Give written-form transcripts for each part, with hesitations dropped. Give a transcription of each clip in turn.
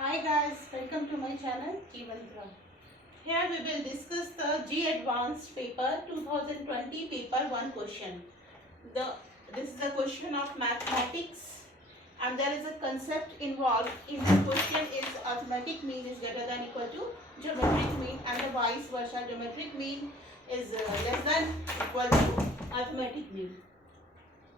Hi guys, welcome to my channel Jeevantra. Here we will discuss the G Advanced paper 2020 paper 1 question. This is a question of mathematics and there is a concept involved in this question is arithmetic mean is greater than equal to geometric mean and the vice versa, geometric mean is less than equal to arithmetic mean.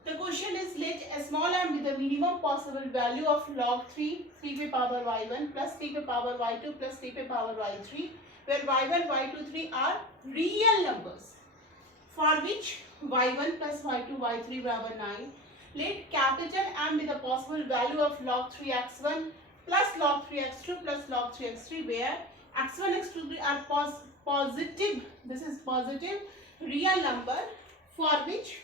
The question is let a small m with the minimum possible value of log 3, 3 to the power y1 plus 3 to the power y2 plus 3 to the power y3 where y1, y2, 3 are real numbers for which y1 plus y2, y3 barabar 9. Let capital M with the possible value of log 3 x1 plus log 3 x2 plus log 3 x3 where x1, x2, 3 are positive, this is positive real number for which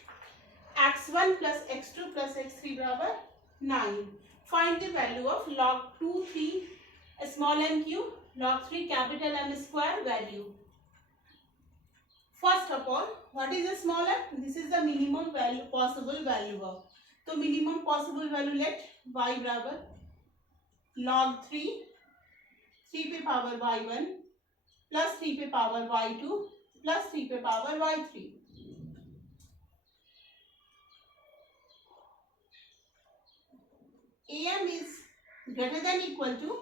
x1 plus x2 plus x3 बराबर 9. Find the value of log 2 3 small m cube log 3 capital M square value. First of all, what is a small m? This is the minimum value possible value of. तो minimum possible value let y बराबर log 3 पे power y1 plus 3 पे power y2 plus 3 पे power y3. AM is greater than equal to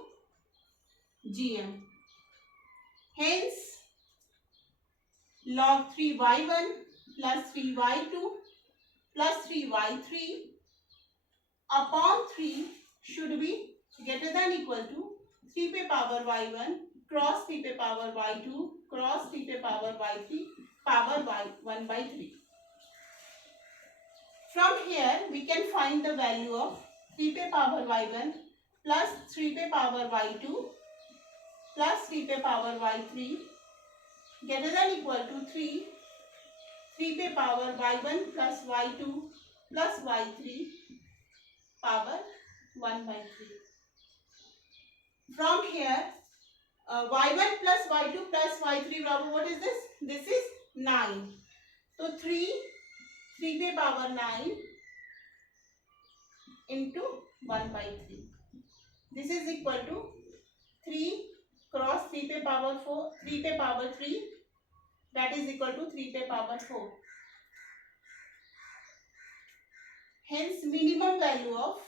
GM. Hence, log 3y1 plus 3y2 plus 3y3 upon 3 should be greater than equal to 3 पे power y1 cross 3 पे power y2 cross 3 पे power y3 power y1 by 3. From here, we can find the value of 3 पे power y1 plus 3 पे power y2 plus 3 पे power y3 greater than equal to 3 पे power y1 plus y2 plus y3 power 1 by 3. From here, y1 plus y2 plus y3 barabar what is this? This is 9. So 3 पे power 9 into 1 by 3. This is equal to 3 cross 3 पे power 4, 3 पे power 3 that is equal to 3 पे power 4. Hence minimum value of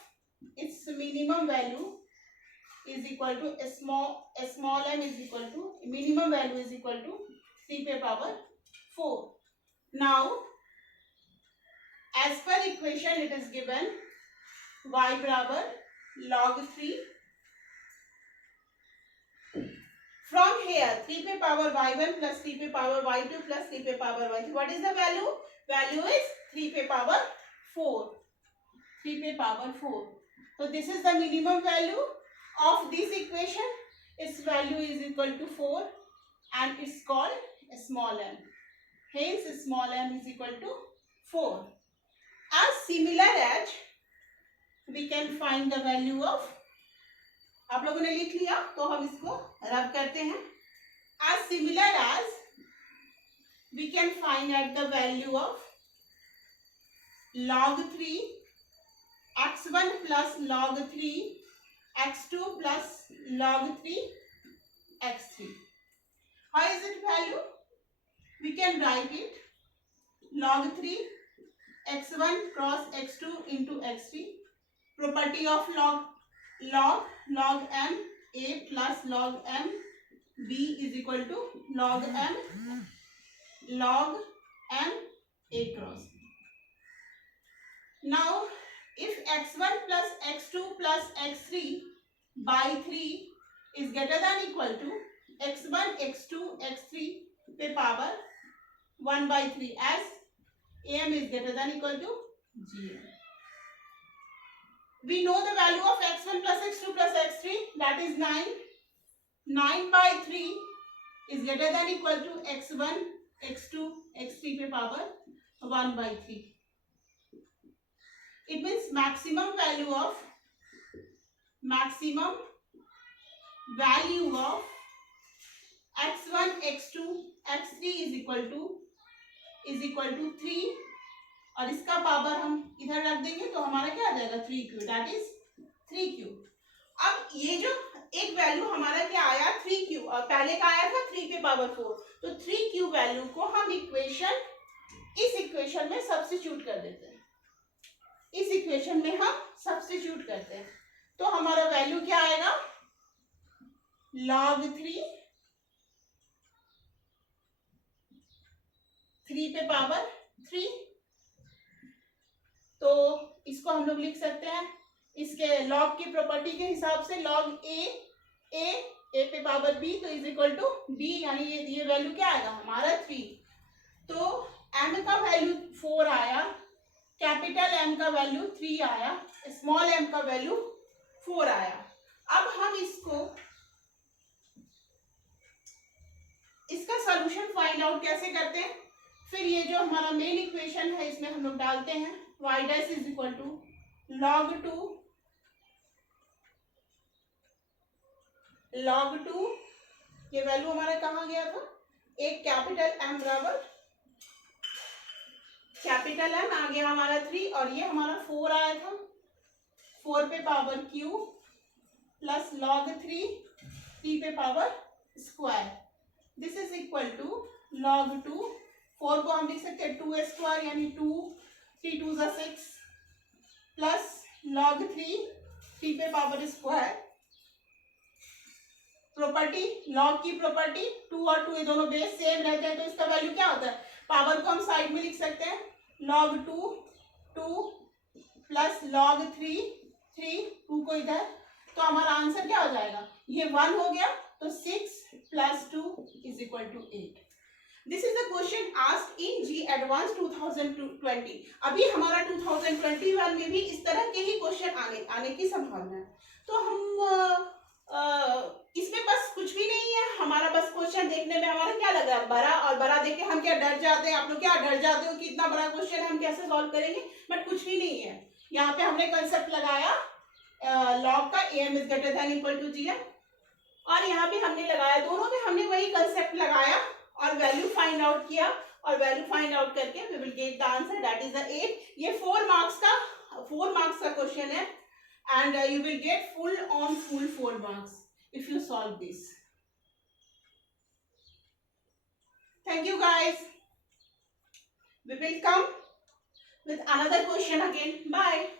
its minimum value is equal to a small m is equal to minimum value is equal to 3 पे power 4. Now as per equation it is given y बराबर log 3. From here 3 पे power y1 plus 3 पे power y2 plus 3 पे power y3. What is the value? Value is 3 पे power 4. 3 पे power 4. So this is the minimum value of this equation. Its value is equal to 4 and it's called a small m. Hence small m is equal to 4. As similar as we can find the value of, आप लोगों ने लिख लिया तो हम इसको रब करते हैं. As similar as we can find at the value of log 3 x1 plus log 3 x2 plus log 3 x3. How is it value? We can write it log 3 x1 cross x2 into x3. Property of log m a plus log m b is equal to log m a cross. Now if x1 plus x2 plus x3 by 3 is greater than equal to x1 x2 x3 पे power 1 by 3 as am is greater than equal to gm. We know the value of x1 plus x2 plus x3 that is 9. 9 by 3 is greater than equal to x1 x2 x3 पे power 1 by 3. It means maximum value of x1 x2 x3 is equal to 3 और इसका power हम इधर रख देंगे तो हमारा क्या आ जाएगा 3 क्यूब. That is 3 cube. अब ये जो एक वैल्यू हमारा क्या आया 3q, और पहले का आया था 3 के पावर 4, तो 3q वैल्यू को हम इस इक्वेशन में सब्स्टिट्यूट कर देते हैं, इस इक्वेशन में हम सब्स्टिट्यूट करते हैं, तो हमारा वैल्यू क्या आएगा log 3 पे पावर 3। तो इसको हम लोग लिख सकते हैं इसके log की प्रॉपर्टी के हिसाब से log a पे पावर b, तो इज इक्वल टू b, यानी ये वैल्यू क्या आएगा हमारा 3। तो m का वैल्यू 4 आया, कैपिटल M का वैल्यू 3 आया, स्मॉल m का वैल्यू 4 आया। अब हम इसका सॉल्यूशन फाइंड आउट कैसे करते हैं, फिर ये जो हमारा मेन इक्वेशन है इसमें हम लोग डालते हैं y dash is equal to log 2, ये वैल्यू हमारा कहाँ गया था, एक कैपिटल M बराबर कैपिटल M आ गया हमारा 3, और ये हमारा 4 आया था, 4 पे पावर q प्लस log 3 पे power square, this is equal to log 2, 4 को हम लिख सकते हैं 2 स्क्वायर यानी 2, 3 2 जा 6 प्लस log 3 पे पावर स्क्वायर, प्रॉपर्टी log की प्रॉपर्टी 2 और 2 ये दोनों बेस सेम रहते हैं, तो इसका वैल्यू क्या होता है, पावर को हम साइड में लिख सकते हैं log 2 प्लस log 3 2 को इधर, तो हमारा आंसर क्या हो जाएगा, ये 1 हो गया, तो 6 plus 2 is equal to 8। This is the question asked in JEE advanced 2020। अभी हमारा 2021 में भी इस तरह के ही क्वेश्चन आने की संभावना है। तो हम इसमें बस कुछ भी नहीं है, हमारा बस क्वेश्चन देखने में हमारा क्या लग रहा है बड़ा, और बड़ा देख के हम क्या डर जाते हैं, आप लोग क्या डर जाते हो कि इतना बड़ा क्वेश्चन है हम कैसे सॉल्व करेंगे, बट कुछ भी नहीं है। यहाँ पे हमने कंसेप्ट लगाया लॉग का am is greater than equal to gm, और यहाँ पे हमने लगाया, दोनों में हमने वही कंसेप्ट लगाया और वैल्यू फाइंड आउट किया, और वैल्यू फाइंड आउट करके we will get the answer that is the 8। ये 4 मार्क्स का क्वेश्चन है, and you will get full 4 marks if you solve this. Thank you guys. We will come with another question again. Bye.